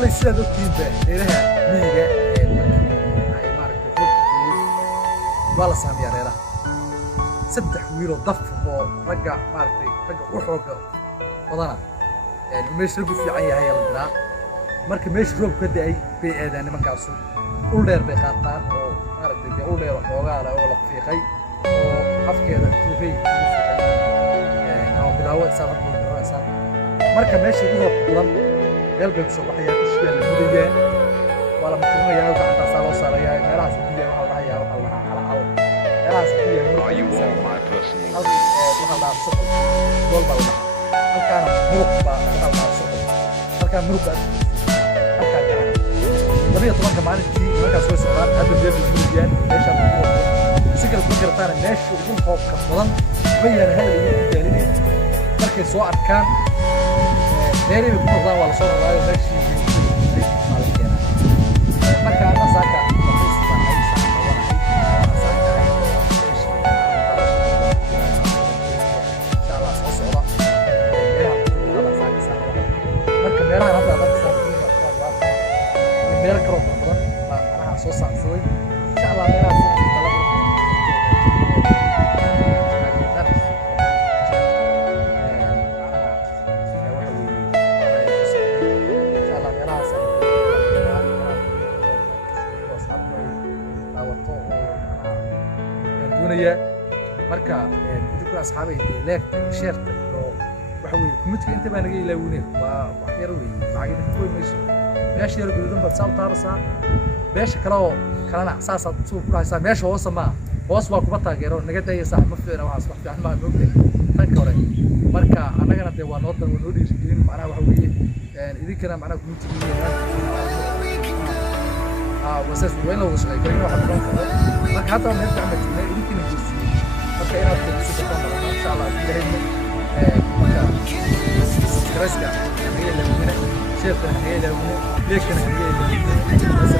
كل سنة دكتين بيرها ميجا أي مارك ولا سامي ريرا سدح ويلو ضف رجع مارتي رجع وحوق وضنا يعني مش رجع في عيا هي الدرا marka meesha roob ka day bay aadaan markaas ul dheer bay qaataan oo maaragtay ul dheer xoogaa la oo la fiiqay oo afkeeda tuufay oo bilaawo sabab u daraasan marka meesha roob kulan meel bay soo baxaya ishbeel mudaya wala matuumaya oo gacanta saaloo saaraya meelahaas biyo waxa la hayaa waxa la xalaal meelahaas biyo waxa la soo golba halkaan muruq baa waxa la soo halkaan muruq طبيعة طبعا كمان في مركز سويس عران هذا اللي بيجيان ليش هذا سجل فكرة ثانية ماشي ويكون فوق كفضان بين هذا اللي يجياني مركز سواء كان داري بيكون الله ولا صار الله ماشي على كده مركز أنا ساكا ميل كروب بدن أنا سو سانسوي إن شاء الله ميل أسمع طلب marka idinku asxaabay leegta sheerta oo waxa weey kumidka inta baan naga ilaawinay waa wax yar weey lacag inta way mayso meesha yar gududan bad saaw taarsa beesha kale oo kalena asaasad soo furaysa meesha hoos waa kuba taageero naga dayaysa ma fiicna waxa wax fiican ma moogtay tan kale marka anagana de waa noo dan noo dhiirigelin macnaha waxa weeye idinkana macnaha kumidka وساس وين لو شيء كريم واحد من كذا ما حتى نرجع متنا يمكن نجلس marka inaad ku soo insha Allah ilaahay stressga هي اللي sheekha هي اللي leekana هي اللي